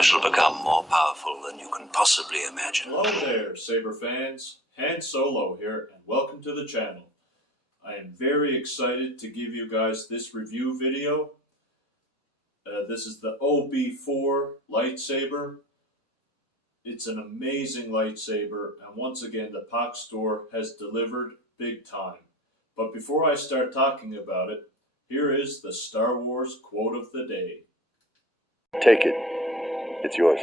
I shall become more powerful than you can possibly imagine. Hello there, Saber fans. Han Solo here, and welcome to the channel. I am very excited to give you guys this review video. This is the EP4 lightsaber. It's an amazing lightsaber, and once again, the Pach Store has delivered big time. But before I start talking about it, here is the Star Wars quote of the day. Take it. It's yours.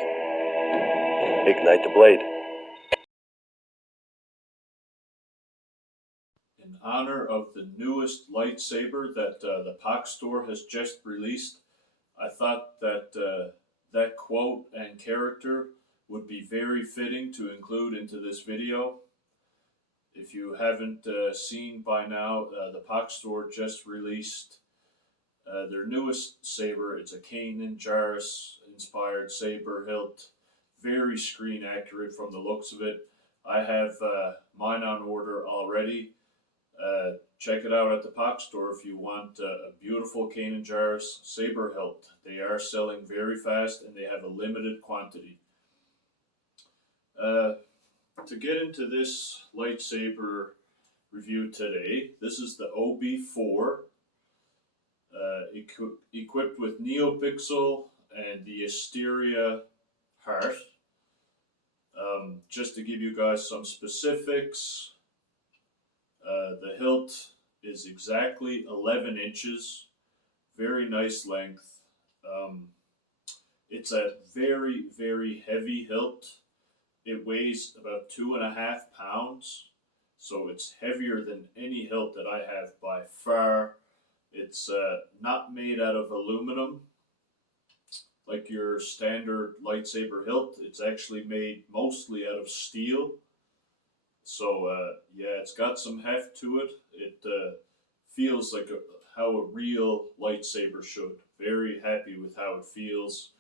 Ignite the blade. In honor of the newest lightsaber that the Pach Store has just released, I thought that that quote and character would be very fitting to include into this video. If you haven't seen by now, the Pach Store just released their newest saber. It's a Kanan Jarrus inspired saber hilt, very screen accurate from the looks of it. I have mine on order already. Check it out at the Pach Store if you want a beautiful Kanan Jarrus saber hilt. They are selling very fast and they have a limited quantity. To get into this lightsaber review today, this is the EP4, equipped with Neopixel and the Asteria heart. Just to give you guys some specifics, the hilt is exactly 11 inches, very nice length. It's a very, very heavy hilt. It weighs about 2.5 pounds, so it's heavier than any hilt that I have by far. It's not made out of aluminum like your standard lightsaber hilt. It's actually made mostly out of steel. So yeah, it's got some heft to it. It feels like how a real lightsaber should. Very happy with how it feels.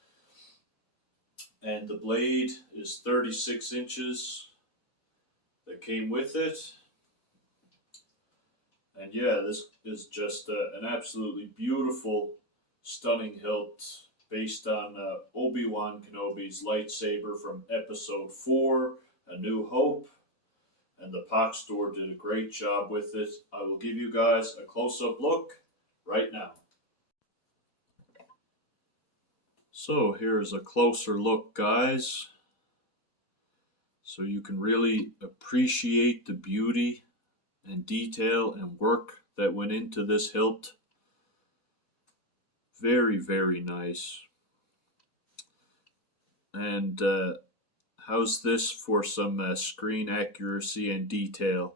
And the blade is 36 inches that came with it. And yeah, this is just an absolutely beautiful, stunning hilt based on Obi Wan Kenobi's lightsaber from Episode 4, A New Hope. And the Pach Store did a great job with it. I will give you guys a close-up look right now. So here's a closer look, guys, so you can really appreciate the beauty and detail and work that went into this hilt. Very, very nice. And how's this for some screen accuracy and detail?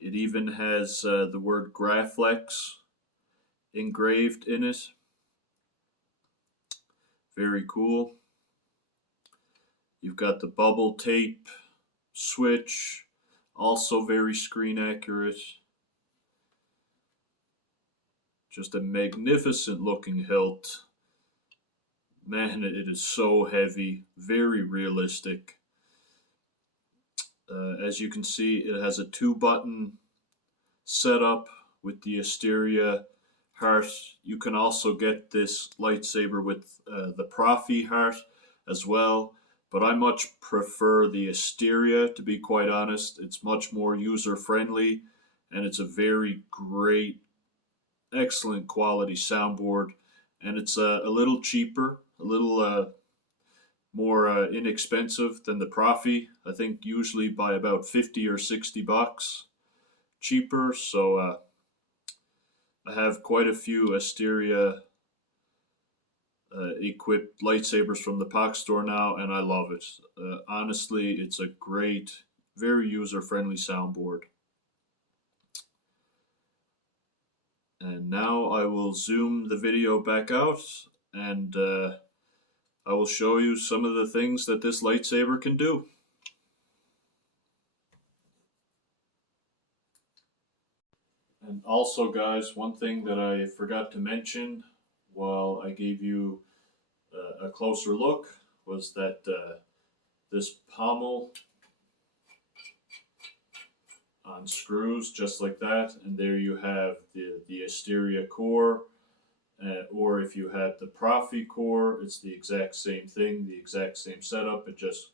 It even has the word Graflex engraved in it. Very cool. You've got the bubble tape switch, also very screen accurate. Just a magnificent looking hilt. Man, it is so heavy, very realistic. As you can see, it has a 2-button setup with the Asteria heart. You can also get this lightsaber with the Profi heart as well, but I much prefer the Asteria, to be quite honest. It's much more user-friendly, and it's a very great, excellent quality soundboard, and it's a little cheaper, a little more inexpensive than the Profi. I think usually by about 50 or 60 bucks cheaper. So I have quite a few Asteria equipped lightsabers from the Pach Store now, and I love it. Honestly, it's a great, very user-friendly soundboard. And now I will zoom the video back out, and I will show you some of the things that this lightsaber can do. And also, guys, one thing that I forgot to mention while I gave you a closer look was that this pommel unscrews just like that, and there you have the Asteria core or if you had the Profi core, it's the exact same thing, the exact same setup. It just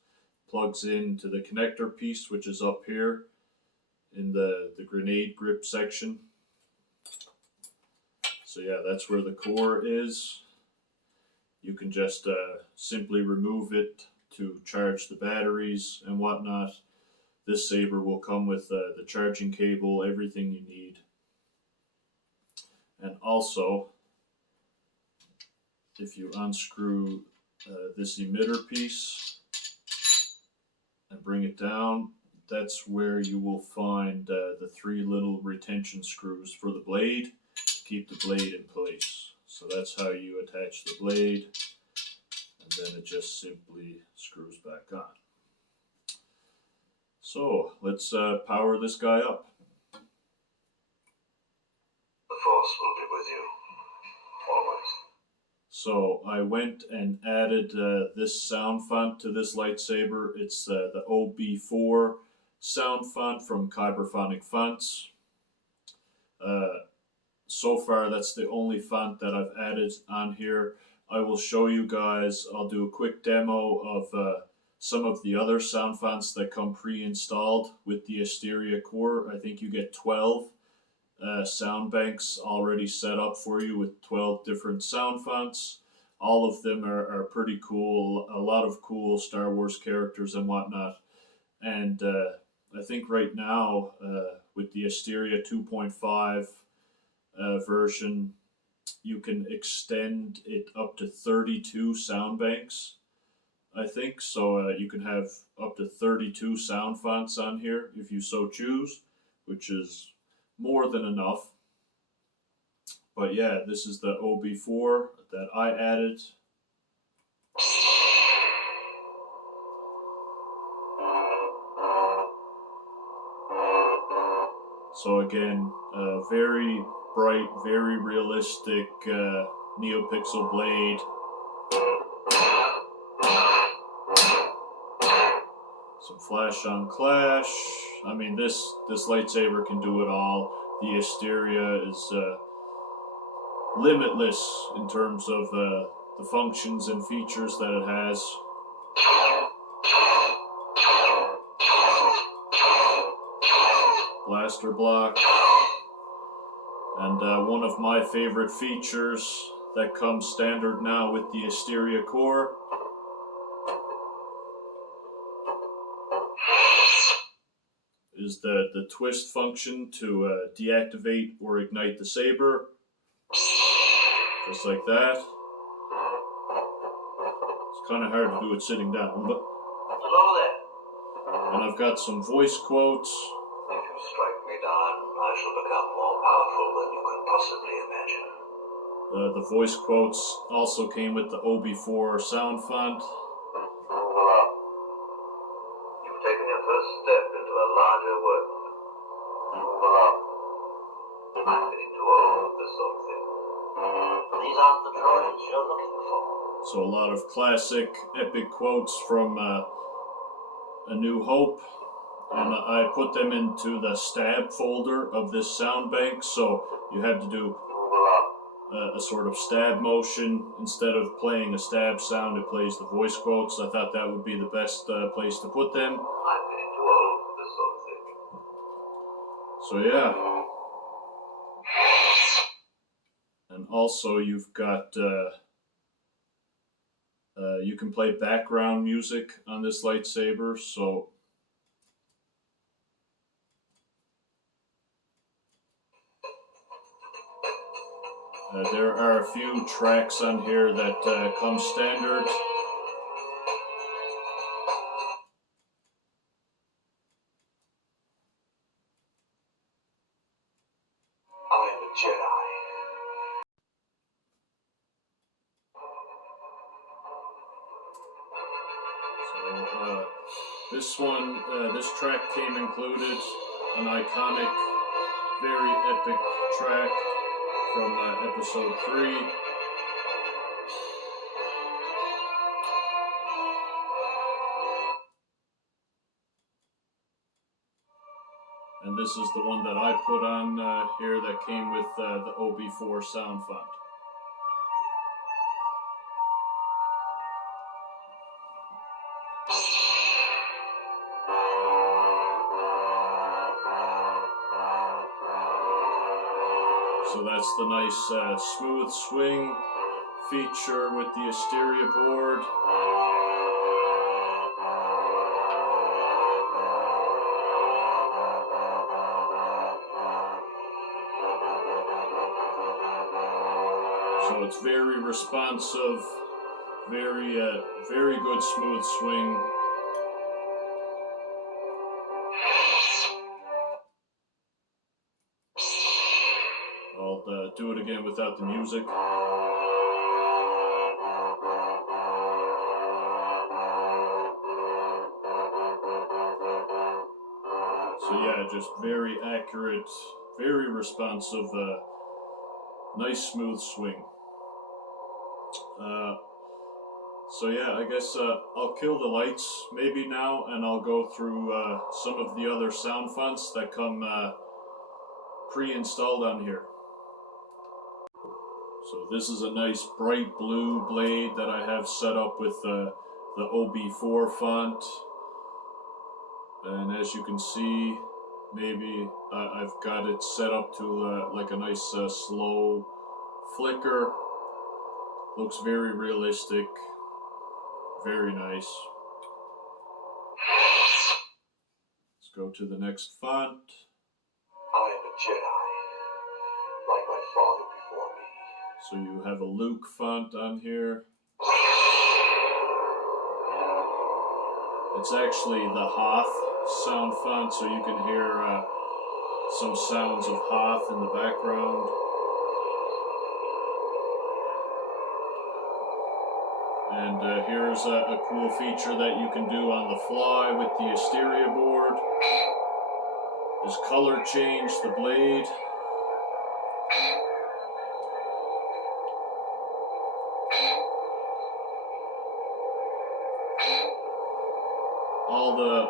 plugs into the connector piece, which is up here in the grenade grip section. So yeah, that's where the core is. You can just simply remove it to charge the batteries and whatnot. This saber will come with the charging cable, everything you need. And also, if you unscrew this emitter piece and bring it down, that's where you will find the 3 little retention screws for the blade to keep the blade in place. So that's how you attach the blade, and then it just simply screws back on. So let's power this guy up. The Force will be with you, always. So I went and added this sound font to this lightsaber. It's the OB4 sound font from Kyberphonic Fonts. So far, that's the only font that I've added on here. I will show you guys, I'll do a quick demo of some of the other sound fonts that come pre-installed with the Asteria core. I think you get 12 sound banks already set up for you with 12 different sound fonts. All of them are pretty cool, a lot of cool Star Wars characters and whatnot. And I think right now, with the Asteria 2.5 version, you can extend it up to 32 sound banks, I think. So you can have up to 32 sound fonts on here if you so choose, which is more than enough. But yeah, this is the OB4 that I added. So again, very bright, very realistic NeoPixel blade. Some flash on clash. I mean, this lightsaber can do it all. The Asteria is limitless in terms of the functions and features that it has. Blaster block. And one of my favorite features that comes standard now with the Asteria core is the twist function to deactivate or ignite the saber. Just like that. It's kind of hard to do it sitting down, but... Hello there. And I've got some voice quotes. If you strike me down, I shall become more powerful than you can possibly imagine. The voice quotes also came with the OB4 sound font. Move along. You've taken your first step into a larger world. Move along. I'm getting too old for this sort of thing. These aren't the droids you're looking for. So a lot of classic epic quotes from A New Hope. And I put them into the stab folder of this sound bank, so you had to do a sort of stab motion. Instead of playing a stab sound, it plays the voice quotes. I thought that would be the best place to put them. I'm getting too old for this sort of thing. So yeah. And also you've got, you can play background music on this lightsaber, so there are a few tracks on here that come standard. I am a Jedi. So this one, this track came included, an iconic, very epic track from episode 3. And this is the one that I put on here that came with the OB4 sound font. So that's the nice smooth swing feature with the Asteria board. So it's very responsive, very good smooth swing. I'll do it again without the music. So yeah, just very accurate, very responsive, nice smooth swing. So yeah, I guess I'll kill the lights maybe now, and I'll go through some of the other sound fonts that come pre-installed on here. So this is a nice bright blue blade that I have set up with the OB4 font. And as you can see, maybe I've got it set up to like a nice slow flicker. Looks very realistic, very nice. Let's go to the next font. I am a Jedi, like my father before me. So you have a Luke font on here. It's actually the Hoth sound font, so you can hear some sounds of Hoth in the background. And here's a cool feature that you can do on the fly with the Asteria board, is color change the blade.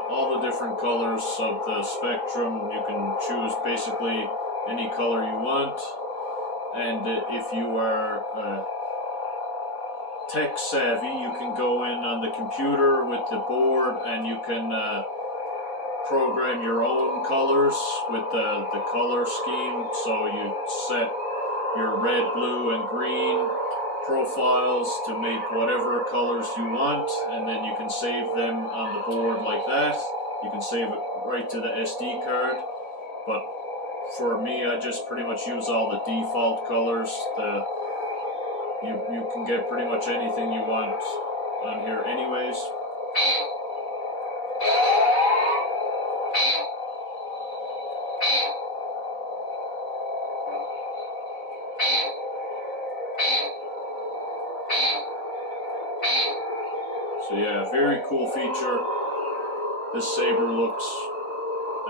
All the different colors of the spectrum. You can choose basically any color you want, and if you are tech savvy, you can go in on the computer with the board and you can program your own colors with the color scheme. So you set your red, blue, and green profiles to make whatever colors you want, and then you can save them on the board like that. You can save it right to the SD card, but for me, I just pretty much use all the default colors. You can get pretty much anything you want on here anyways. So yeah, very cool feature. This saber looks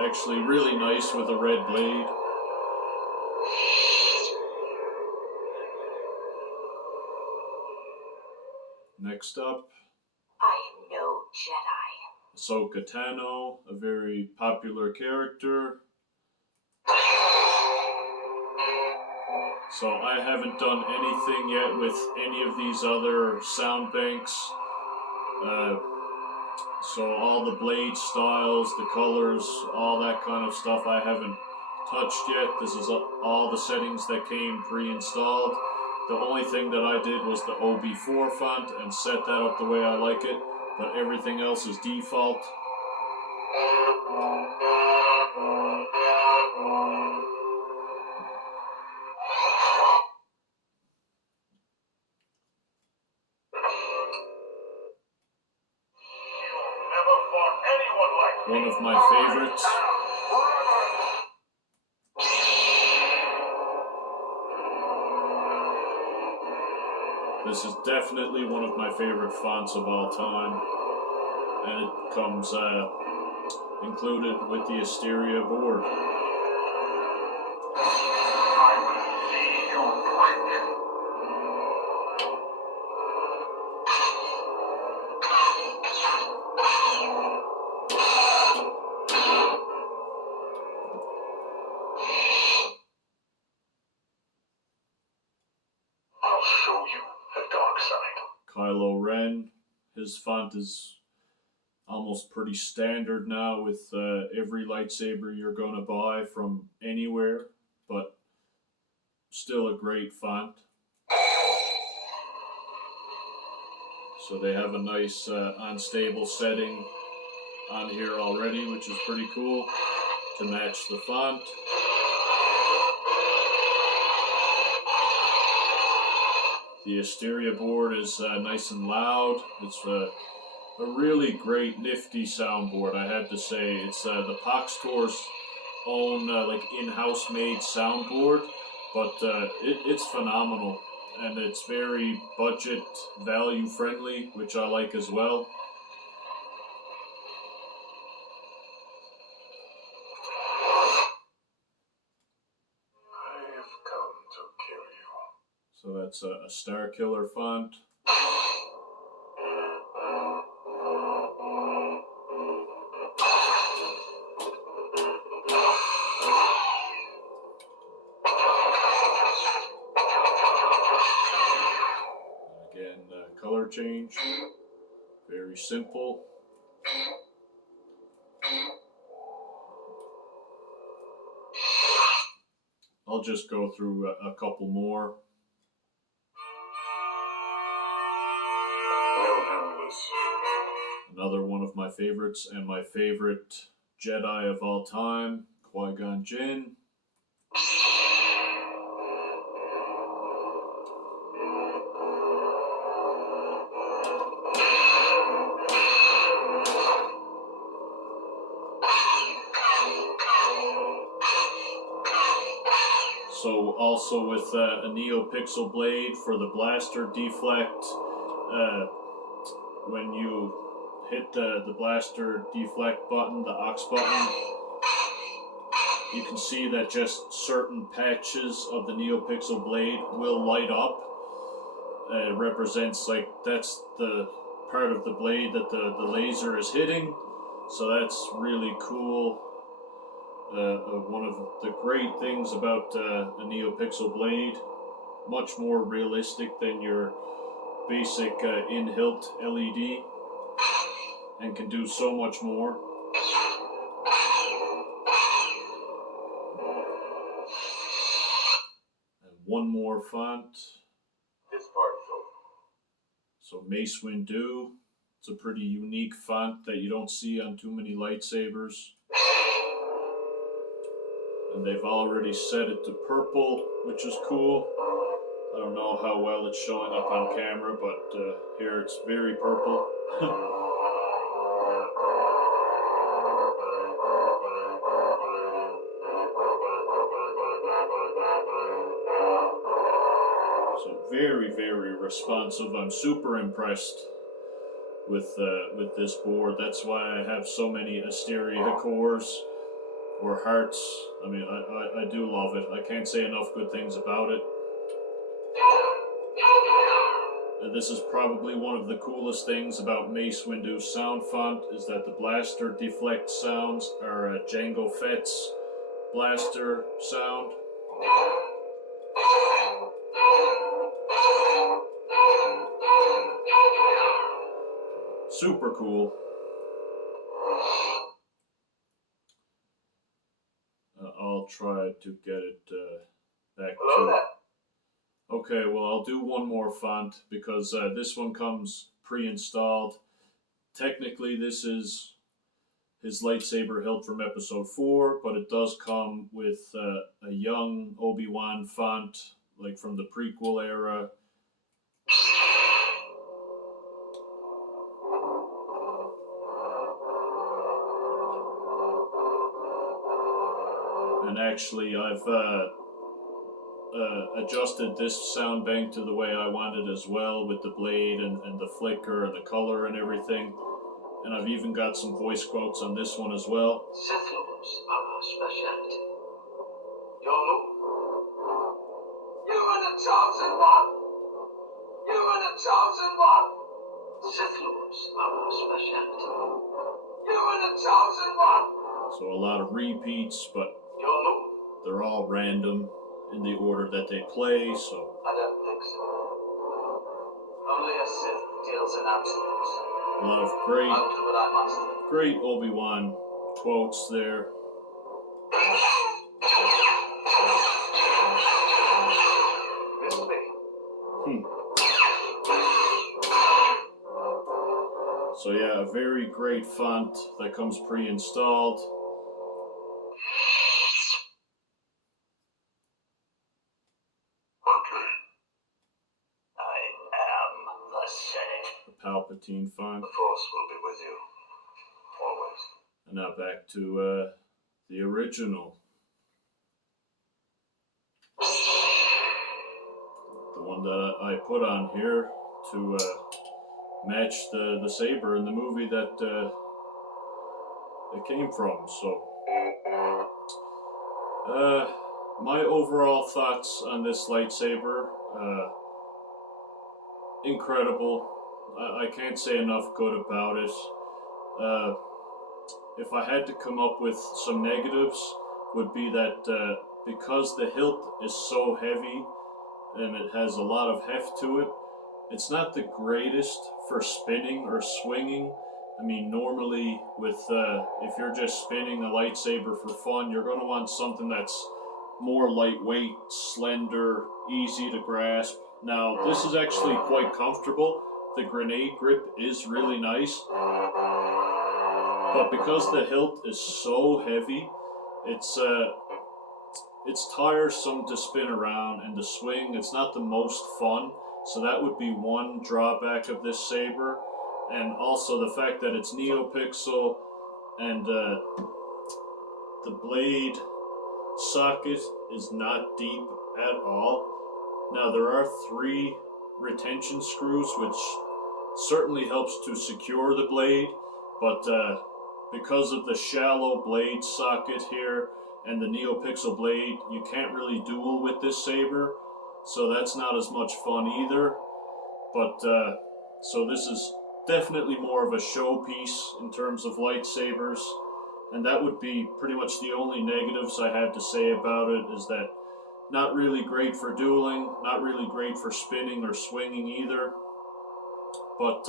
actually really nice with a red blade. Next up, I am no Jedi. Ahsoka Tano, a very popular character. So I haven't done anything yet with any of these other sound banks. So all the blade styles, the colors, all that kind of stuff I haven't touched yet. This is all the settings that came pre-installed. The only thing that I did was the OB4 font and set that up the way I like it, but everything else is default. One of my favorites. This is definitely one of my favorite fonts of all time, and it comes included with the Asteria board. Kylo Ren, his font is almost pretty standard now with every lightsaber you're going to buy from anywhere, but still a great font. So they have a nice unstable setting on here already, which is pretty cool to match the font. The Asteria board is nice and loud. It's a really great, nifty soundboard, I have to say. It's the Pach Store's own like in-house made soundboard, but it's phenomenal, and it's very budget value friendly, which I like as well. I have come to kill you. So that's a Star Killer font. Again, color change, very simple. I'll just go through a couple more. Another one of my favorites, and my favorite Jedi of all time, Qui-Gon Jinn. So also with a Neopixel blade for the blaster deflect. When you hit the blaster deflect button, the aux button, you can see that just certain patches of the Neopixel blade will light up. It represents, like, that's the part of the blade that the laser is hitting. So that's really cool. One of the great things about a Neopixel blade, much more realistic than your basic in-hilt LED, and can do so much more. And one more font. This part is over. So Mace Windu. It's a pretty unique font that you don't see on too many lightsabers. And they've already set it to purple, which is cool. I don't know how well it's showing up on camera, but here it's very purple. So very, very responsive. I'm super impressed with this board. That's why I have so many Asteria cores or hearts. I mean, I do love it. I can't say enough good things about it. This is probably one of the coolest things about Mace Windu's sound font, is that the blaster deflect sounds are Jango Fett's blaster sound. Super cool. I'll try to get it back to... Okay, well, I'll do one more font because this one comes pre-installed. Technically, this is his lightsaber hilt from Episode 4, but it does come with a young Obi Wan font, like from the prequel era. And actually, I've adjusted this sound bank to the way I want it as well, with the blade and the flicker and the color and everything. And I've even got some voice quotes on this one as well. Sith Lords are our specialty. Your move. You are the chosen one! You are the chosen one! Sith Lords are our specialty. You are the chosen one! So a lot of repeats, but Your move. they're all random in the order that they play, so... I don't think so. Only a Sith deals in absolutes. A lot of I'll do what I must. great Obi-Wan quotes there. So yeah, a very great font that comes pre-installed. Okay. I am the Senate. The Palpatine font. The Force will be with you. Always. And now back to the original. The one that I put on here to match the saber in the movie that it came from. So, my overall thoughts on this lightsaber, incredible. I can't say enough good about it. If I had to come up with some negatives, would be that because the hilt is so heavy and it has a lot of heft to it, it's not the greatest for spinning or swinging. I mean, normally with if you're just spinning a lightsaber for fun, you're going to want something that's more lightweight, slender, easy to grasp. Now, this is actually quite comfortable. The grenade grip is really nice. But because the hilt is so heavy, it's tiresome to spin around, and to swing, it's not the most fun. So that would be one drawback of this saber. And also the fact that it's Neopixel, and the blade socket is not deep at all. Now there are 3 retention screws, which certainly helps to secure the blade, but because of the shallow blade socket here and the Neopixel blade, you can't really duel with this saber, so that's not as much fun either. But so this is definitely more of a showpiece in terms of lightsabers, and that would be pretty much the only negatives I have to say about it, is that not really great for dueling, not really great for spinning or swinging either. But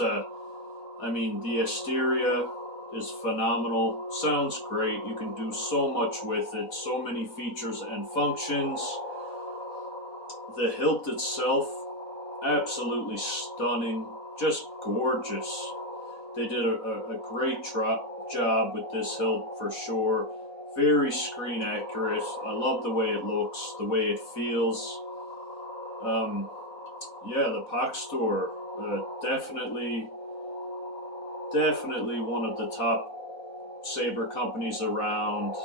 I mean, the Asteria is phenomenal, sounds great, you can do so much with it, so many features and functions. The hilt itself, absolutely stunning, just gorgeous. They did a great job with this hilt for sure. Very screen accurate. I love the way it looks, the way it feels. Yeah, the Pach Store, definitely one of the top saber companies around.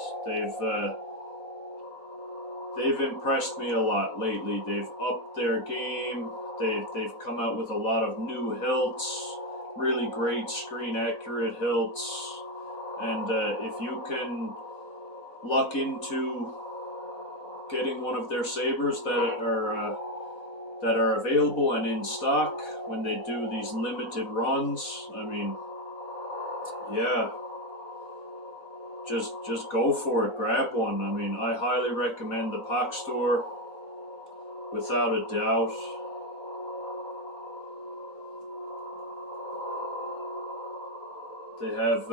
They've impressed me a lot lately. They've upped their game. They've come out with a lot of new hilts, really great screen accurate hilts, and if you can luck into getting one of their sabers that are available and in stock when they do these limited runs, I mean, yeah, just go for it, grab one. I mean, I highly recommend the Pach Store, without a doubt. They have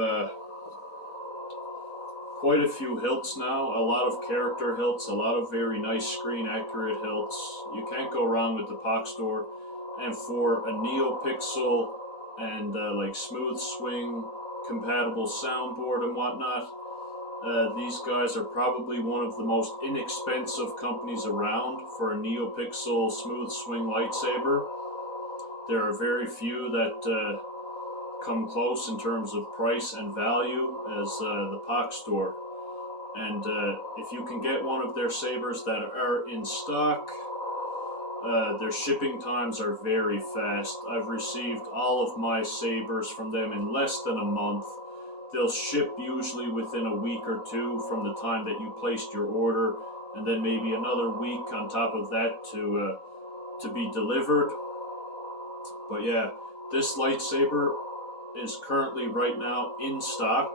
quite a few hilts now, a lot of character hilts, a lot of very nice screen accurate hilts. You can't go wrong with the Pach Store. And for a Neopixel and like smooth swing compatible soundboard and whatnot, these guys are probably one of the most inexpensive companies around for a Neopixel smooth swing lightsaber. There are very few that come close in terms of price and value as the Pach Store. And if you can get one of their sabers that are in stock, their shipping times are very fast. I've received all of my sabers from them in less than a month. They'll ship usually within a week or 2 from the time that you placed your order, and then maybe another week on top of that to be delivered. But yeah, this lightsaber is currently right now in stock.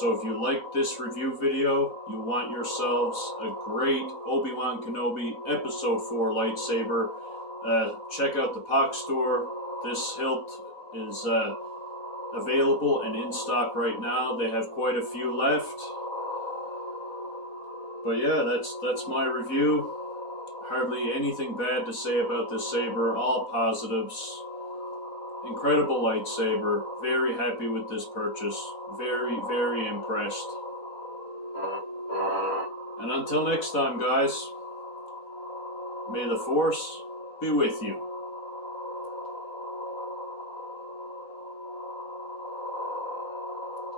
So if you like this review video, you want yourselves a great Obi Wan Kenobi Episode 4 lightsaber, check out the Pach Store. This hilt is available and in stock right now. They have quite a few left. But yeah, that's my review. Hardly anything bad to say about this saber, all positives. incredible lightsaber. Very happy with this purchase. Very, very impressed. And until next time, guys, may the Force be with you.